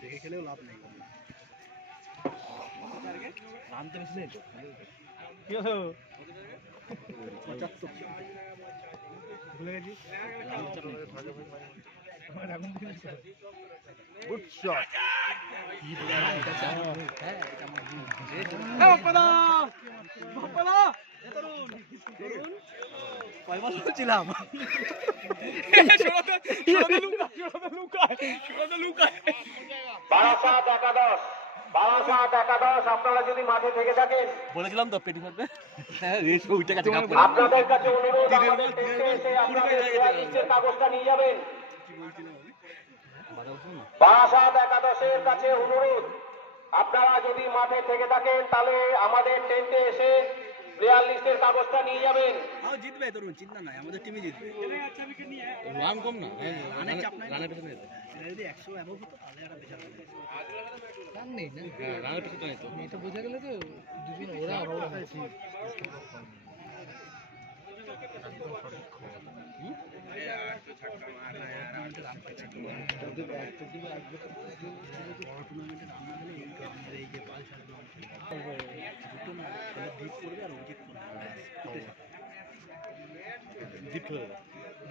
দেখে খেলেও লাভ নেই। রান তো বেশি নেই তো। কি আছে? 75 ভুলে গেছি। Good shot. কয় বছর ছিলাম? আপনারা যদি মাঠে থেকে থাকেন, বলেছিলাম তো পেটি করবে। আপনাদের কাছে অনুরোধ, আমাদের টেন্টে এসে আপনাদের লিস্টের কাগজটা নিয়ে যাবেন। বারাসাত একাদশের কাছে অনুরোধ, আপনারা যদি মাঠে থেকে থাকেন তাহলে আমাদের টেন্টে এসে প্লেয়ার লিস্টের কাগজটা নিয়ে যাবেন। জিতবে তরুণ, চিন্তা নাই, আমাদের টিমই জিতবে। রান কম না, রানের চাপ নাই, রানের পেছনে যদি 100 অ্যাবভ হতো তাহলে একটা বিশাল রান নেই না। হ্যাঁ, রানের পেছনে নাই তো, এটা বোঝা গেল তো দুজন ওরা আছে।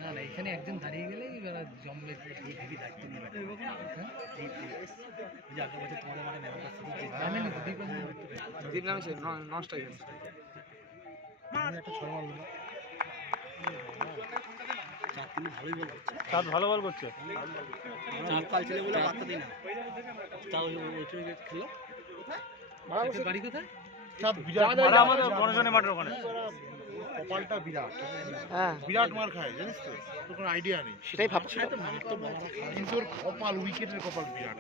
না না, এখানে একজন দাঁড়িয়ে গেলেই জমলে হেভি দায়িত্ব নিয়ে তোমাদের মাঠে ভালো বল করছে। বাড়ি কোথায়? গণজনের মাঠের ওখানে। কপালটা বিরাট, বিরাট মার খায়, জানিস তো? তোর কোনো আইডিয়া নেই। সেটাই ভাবছি, কিন্তু ওর কপাল, উইকেটের কপাল বিরাট।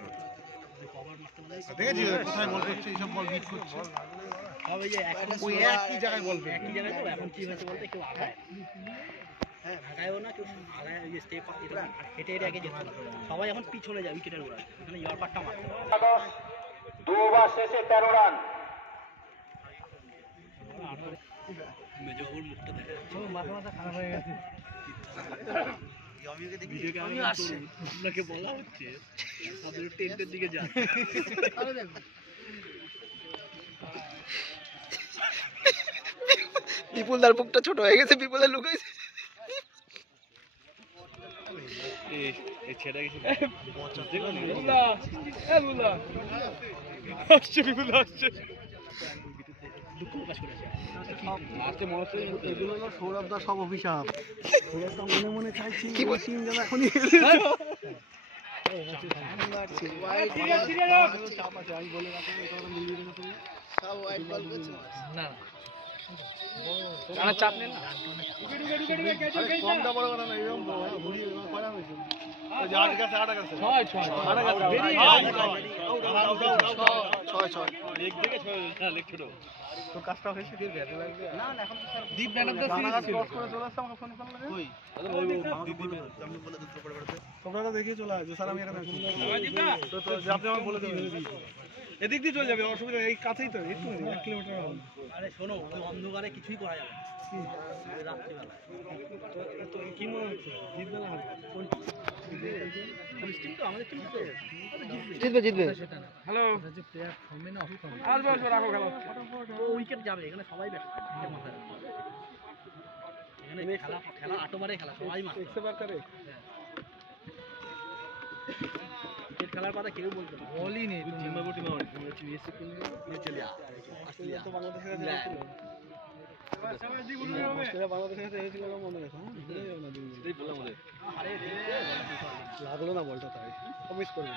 দেখেছি কোথায় বল করছে, এইসব বল মিট করছে, ওই একই জায়গায় বল, একই জায়গায়। তো এখন কি হয়েছে বলতে, কেউ আগায়, হ্যাঁ ভাগায়ও না কেউ, আগায় ওই যে স্টেপ হেঁটে হেঁটে আগে যেত, সবাই এখন পিছনে যায় উইকেটের ওরা, এখানে ইয়ারপাটটা মারতে দু ওভার শেষে 13 রান। মেজবাবুর মুখটা দেখা যাচ্ছে, মাথা মাথা খারাপ হয়ে গেছে। আপনাকে বলা হচ্ছে আপনার টেন্টের দিকে যান। বিপুলদার বুকটা ছোট হয়ে গেছে, বিপুলদার লুকাইছে। সৌরভদা সব অভিশাপ। সৌরভদা মনে মনে চাইছি এখনই চাপ আছে, আমি বলে না চাপ নেন না, কমটা বড় কথা না, এরকম কাজটা হয়েছে। দীপ তোমরা দেখিয়ে চলে আসবে স্যার, আমি এখানে আপনি আমাকে বলে দেবেন, এদিক দিয়ে চলে যাবে, অসুবিধা এই কাছেই তো, একটু 1 কিলোমিটার হবে। আরে শোনো, ওই অন্ধকারে কিছুই করা যাবে না, রাত্রিবেলা তো কি মনে হচ্ছে জিতবে না? জিতবে। হ্যালো, আসবে রাখো খেলা, উইকেট যাবে, এখানে সবাই ব্যস্ত, মাথায় এখানে খেলা আটোবারে খেলা, সবাই মারবে। খেলার কথা কেউ বলতো না, বলই নেই। লাগলো না বলটা, তাই মিস করবে।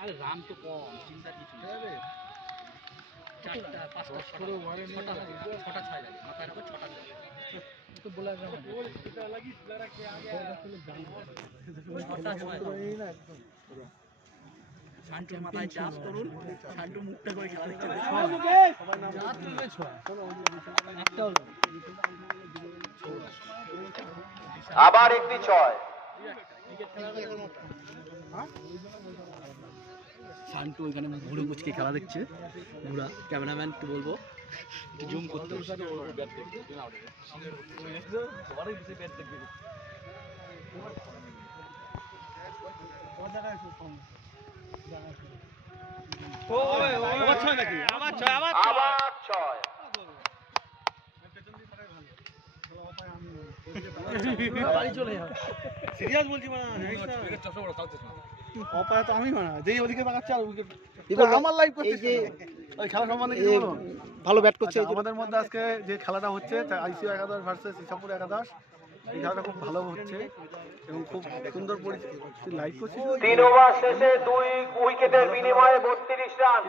আরে রান তো কম, চিন্তার কিছু নেই। 4টা 5টা 6টা 6টা লাগে, 6টা 6 লাগে, মাথার উপর 6টা লাগে। তো বলা যাবে না, 6টা 6 শান্তুর মাথায় চাপ করুন, শান্তু মুখটা করে খেলা দেখতে আবার একটি 6। শান্তু ওইখানে ঘুরে মুচকে খেলা দেখছে, ঘুরা ক্যামেরাম্যান একটু বলবো জুম করতে আবার ছয়। বাড়ি চলে যাবে। সিরিয়াস বলছি মানে অপায় তো আমি না যেই ওদিকে তাকাচ্ছে আর উইকেট আমার লাইভ করছে এই যে ওই খেলা সম্বন্ধে এ কিছু বলো ভালো ব্যাট করছে আচ্ছা, আমাদের মধ্যে আজকে যে খেলাটা হচ্ছে আইসিও একাদশ ভার্সেস ইসাপুর একাদশ এই খেলাটা খুব ভালো হচ্ছে এবং খুব সুন্দর পরিস্থিতি লাইভ করছি 3 ওভার শেষে 2 উইকেটের বিনিময়ে 32 রান।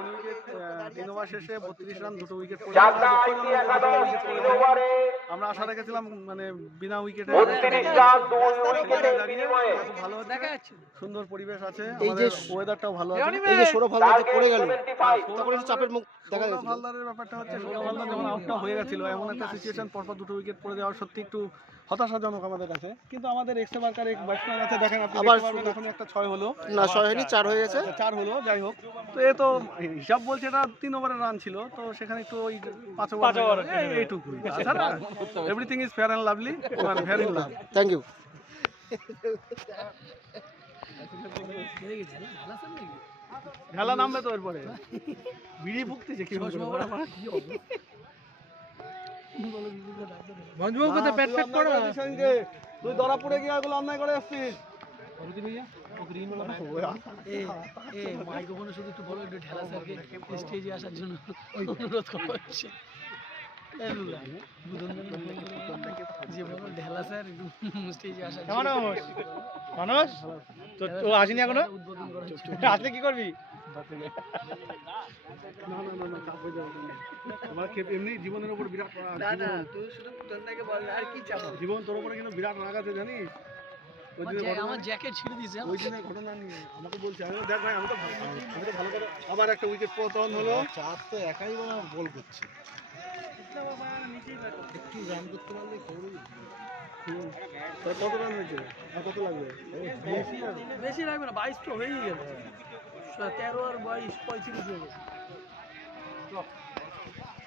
3 ওভার শেষে 32 রান 2 উইকেট চাকদা আইসি একাদশ 3 ওভারে আমরা আশা রেখেছিলাম মানে বিনা উইকেটে 32 রান 2 উইকেটের বিনিময়ে। খুব ভালো হচ্ছে সুন্দর পরিবেশ আছে এই যে আমাদের ওয়েদারটাও ভালো আছে এই যে সৌরভ হালদার যে পড়ে গেল 75 তখন একটু চাপের মুখ দেখা সৌরভ যাচ্ছে। হালদারের ব্যাপারটা হচ্ছে সৌরভ হালদার যখন আউটটা হয়ে গেছিল এমন একটা সিচুয়েশন পরপর 2 উইকেট পড়ে যাওয়ার সত্যি একটু হতাশাজনক আমাদের কাছে কিন্তু আমাদের এক্সট্রা মার্কার এক ব্যাটসম্যান আছে দেখেন আপনি আবার দেখতে পারবেন এখন একটা 6 হলো না 6 হয়নি 4 হয়ে গেছে। 4 হলো যাই হোক তো এ তো হিসাব বলছে এটা 3 ওভারের রান ছিল তো সেখানে একটু ওই 5 ওভার এইটুকুই তাছাড়া everything is fair and lovely মানে fair in love thank you. খেলা নামবে তো এরপরে বিড়ি ফুকতেছে কি হবে ভঞ্জবাবু কোথায় প্যাট প্যাট করো? তুই ধরা পড়ে গিয়ে এগুলো অন্যায় করে আসছিস মাইক্রোফোনে শুধু একটু বলো, একটু ঢেলা স্যারকে স্টেজে আসার জন্য অনুরোধ করা হচ্ছে। যে বলো ঢেলা স্যার একটু স্টেজে আসার জন্য মানুষ তো আসেনি এখনো উদ্বোধন করা হচ্ছে। আসলে কি করবি না না না না চাপ হয়ে যাবে তোমার এমনি জীবনের উপর বিরাট তুই শুধু তন্দাকে বল আর কি চাপ। জীবন তোর উপরে কিন্তু বিরাট রাগ আছে জানিস ওই দিনের ঘটনা আমার জ্যাকেট ছিঁড়ে দিয়েছে। ওই দিনের ঘটনা নিয়ে আমাকে বলছে আমি দেখ ভাই আমি তো ভালো করে আবার একটা উইকেট পতন হলো চার তো একাই মানে বল করছে একটু রান করতে পারলে কত রান হয়েছে আর কত লাগবে বেশি লাগবে না, 22 তো হয়েই গেল। 13 আর 22 35 হয়ে গেছে।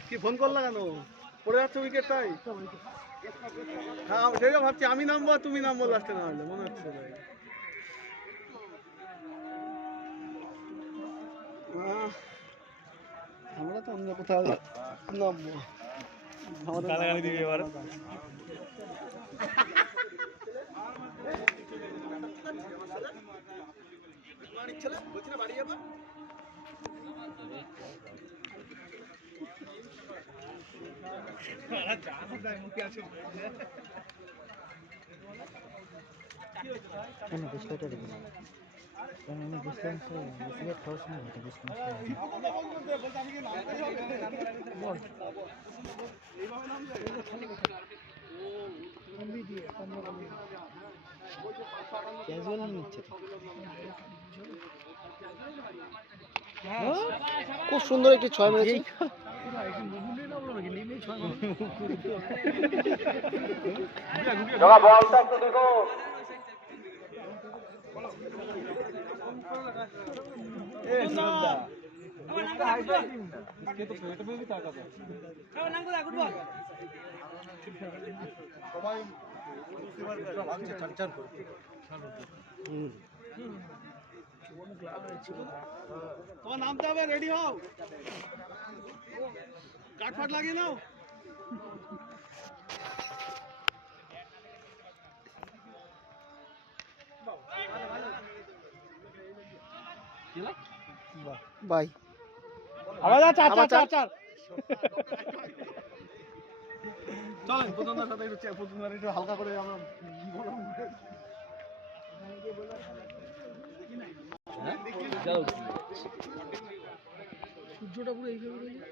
কি ফোন করলা কেন পড়ে যাচ্ছে উইকেটটাই হ্যাঁ সেটা ভাবছি আমি নামবো আর তুমি নামবো লাস্টে না হলে মনে হচ্ছে আমরা তো অন্য কোথাও নামবো গালাগালি দিবি এবার খুব সুন্দর একটি 6 মেরেছে। বলটা একটু দেখো। তোমার নামতে হবে রেডি হও কাট ফাট লাগিয়ে নাও বাই আবার চার চার চার চার চলেন প্রথমটার সাথে একটু হালকা করে আমরা সূর্যটা পুরো এইভাবে রয়েছে।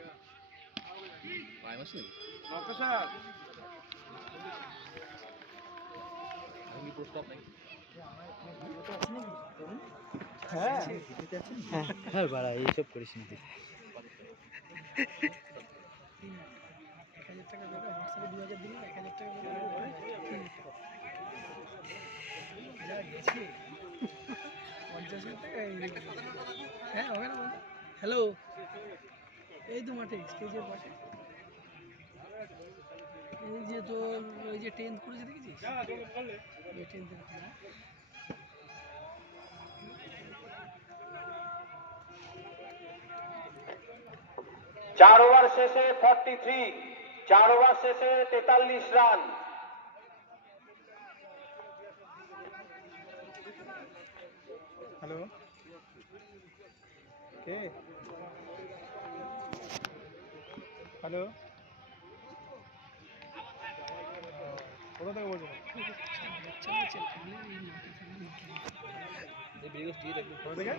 হ্যাঁ বাড়া এইসব করিস না 1000 টাকা দাদা হোয়াটসঅ্যাপে 2000 দিন 1000 টাকা যা গেছে 50,000 টাকা হ্যাঁ হবে না। হ্যালো এই তো মাঠে স্টেজের পাশে এই যে তোর ওই যে 10th করেছে দেখেছিস? ওই 10th এর খেলা। চার ওভার শেষে 43, 4 ওভার শেষে 43 রান। হ্যালো, কে? হ্যালো, কোথা থেকে বলছেন? কোথা থেকে?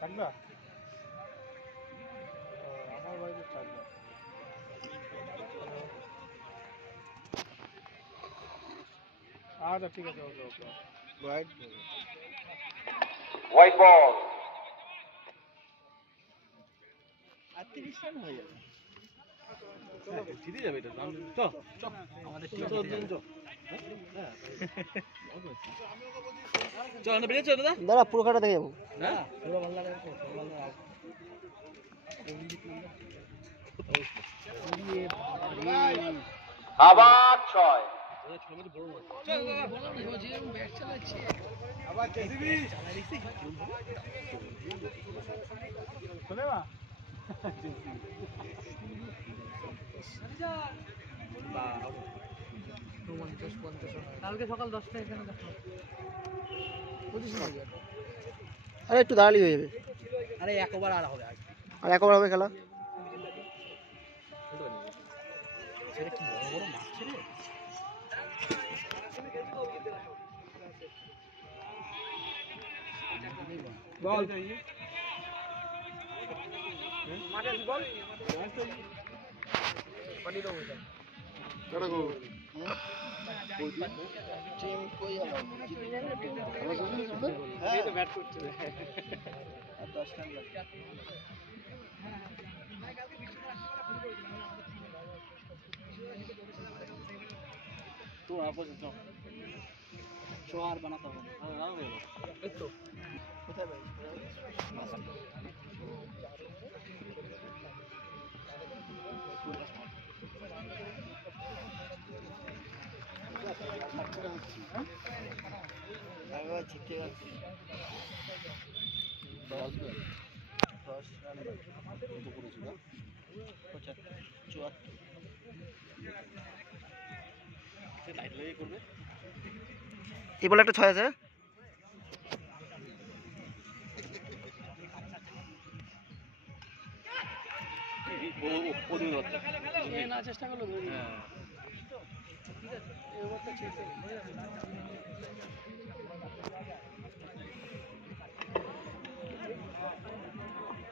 চাকদা? ও, আমার বাড়িতে চাকদা। আচ্ছা, ঠিক আছে, ওকে ওকে। White white ball. আর 30 রান হয়ে যাবে। জিতে যাবে এটা। চ চ আমাদের টিম জিতে যাবে। চল আমরা বেরিয়ে চল দাদা। দাঁড়া পুরো খাটা দেখে যাবো। না পুরো ভালো লাগে তো ভালো লাগে। আবার 6। চল বললাম না ও যে ব্যাট চালাচ্ছে আবার জেসিবি চলে না কালকে সকাল 10টায় এখানে দেখো পজিশন হয়ে যাবে। আরে একটু দাঁড়ালেই হয়ে যাবে। আরে এক ওভার আর হবে আর এক ওভার হবে খেলা। সেটা কি বড় বড় মাছ রে। বল বল পানি দাও এটা কেডা গো টিম কই আলো এই তো ব্যাট করছে আর 10 রান লাগবে। তো আপস তো আর বানাতে হবে না এই তো কোথায় ভাই? আরে জিতে গেছে। 10 রান কত করেছিল? 74। লাইট লাগিয়ে করবে এই বলে একটা 6 আছে। ও দিন হচ্ছে এ না চেষ্টা করলো ধরি হ্যাঁ ঠিক আছে এই ওভারটা চেপে হয়ে যাবে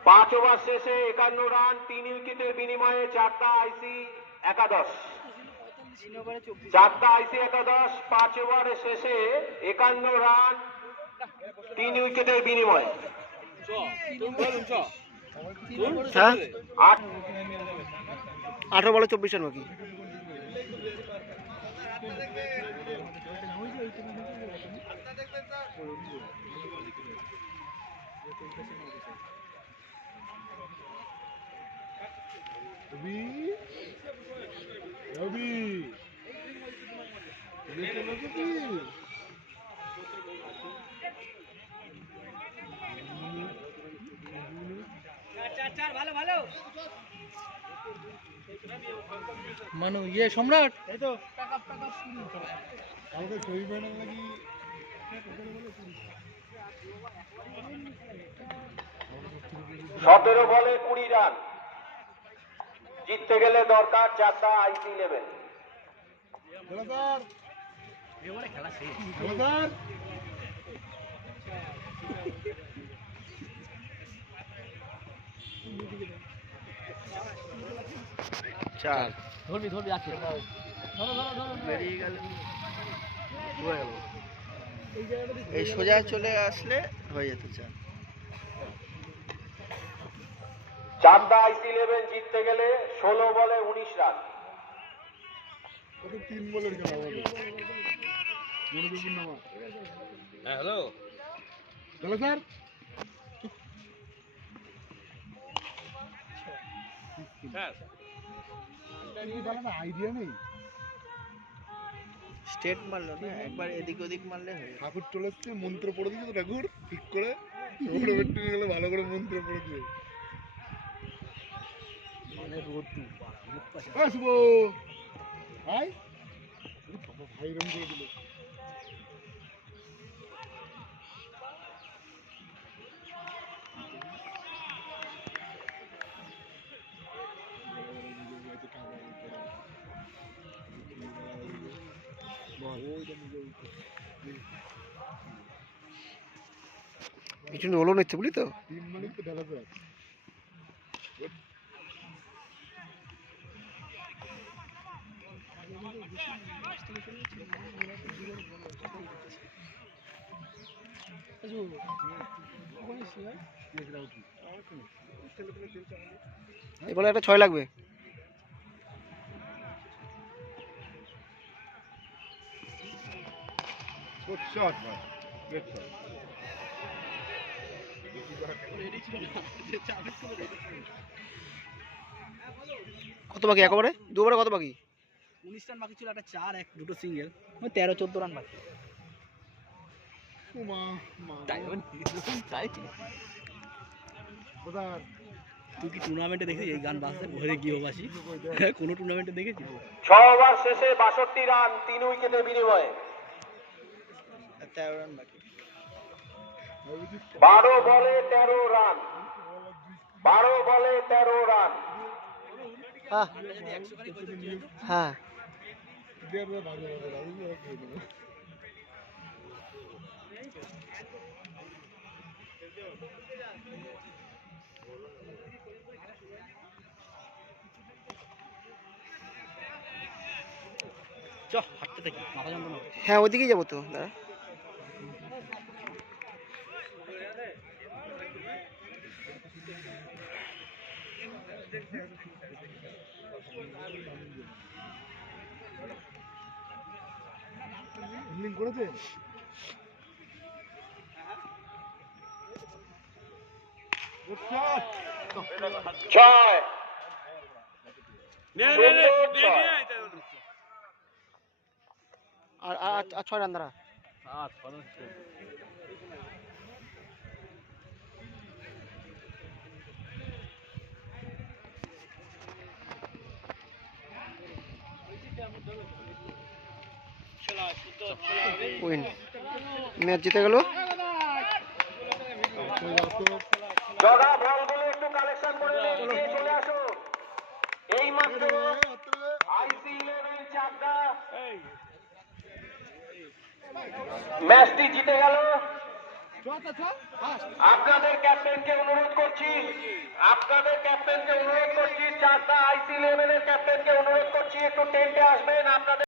5 ওভার শেষে 51 রান, 3 উইকেটের বিনিময়ে 4টা আইসি একাদশ। 4টা আইসি একাদশ 5 ওভারের শেষে 51 রান, 3 উইকেটের বিনিময়ে। চ তুমি বলুন চ হ্যাঁ 8 18 বলে 24 রান বাকি। রবি রবি দেখে লোকে কি মানু ইয়ে সম্রাট এই তো কালকে শরীর ব্যান্ড নাকি 17 বলে 20 রান। জিততে গেলে দরকার 4টা আইসি 11। খেলা এবারে খেলা শেষ স্যার চার ধরবি ধরবি আছে ধরো ধরো ধরো বেরিয়ে গেল হয়ে গেল। এই সোজা চলে আসলে হয়ে যেত চার। 4টা আইসি 11 জিততে গেলে 16 বলে 19 রান। ওটা 3 বলের খেলা হবে মনোযোগ নামা হ্যাঁ হ্যালো চলো স্যার স্যার আইডিয়া নেই। স্টেট মারলো না, একবার এদিক ওদিক মারলে হয়ে যাবে। ঠাকুর চলে এসছে, মন্ত্র পড়ে দিয়েছে তো ঠাকুর ঠিক করে ওপরে বেটে নিয়ে গেলে ভালো করে মন্ত্র পড়ে দিয়ে মানে রোদ আসবো ভাই ভাই রং করে দিল। কিছু নলো নিচ্ছে বুঝলি তো। টিম মালিক তো ঢালাতে আছে। এই বলে একটা 6 লাগবে। Good shot, man. Good shot. কত বাকি একবারে? দুবারে কত বাকি? 19 রান বাকি ছিল, একটা 4 এক দুটো সিঙ্গেল, 13-14 রান বাকি। মা মা তাই কোথায় তুই কি টুর্নামেন্টে দেখেছিস এই গান বাজতে ঘরে গৃহবাসী? কোনো টুর্নামেন্টে দেখেছিস? 6 ওভার শেষে 62 রান 3 উইকেটের বিনিময়ে। 13 রান বাকি। 12 বলে 13 রান, 12 বলে 13 রান। হ্যাঁ হ্যাঁ ভালো ভালো ভালো চ হাঁটতে থাকি, মাথা যন্ত্রণা হচ্ছে। হ্যাঁ ওইদিকেই যাবো তো দাঁড়া। ফিল্ডিং করেছে 6 আর আর 6 রান দাঁড়া। উইন, ম্যাচ জিতে গেল। জগা বলগুলো একটু কালেকশন করে নিন, নিয়ে চলে আসো। এই মাত্র IC11 চাকদা ম্যাচটি জিতে গেল। আপনাদের ক্যাপ্টেনকে অনুরোধ করছি, চাকদা IC11 এর ক্যাপ্টেনকে অনুরোধ করছি একটু টেন্টে আসবেন। আপনাদের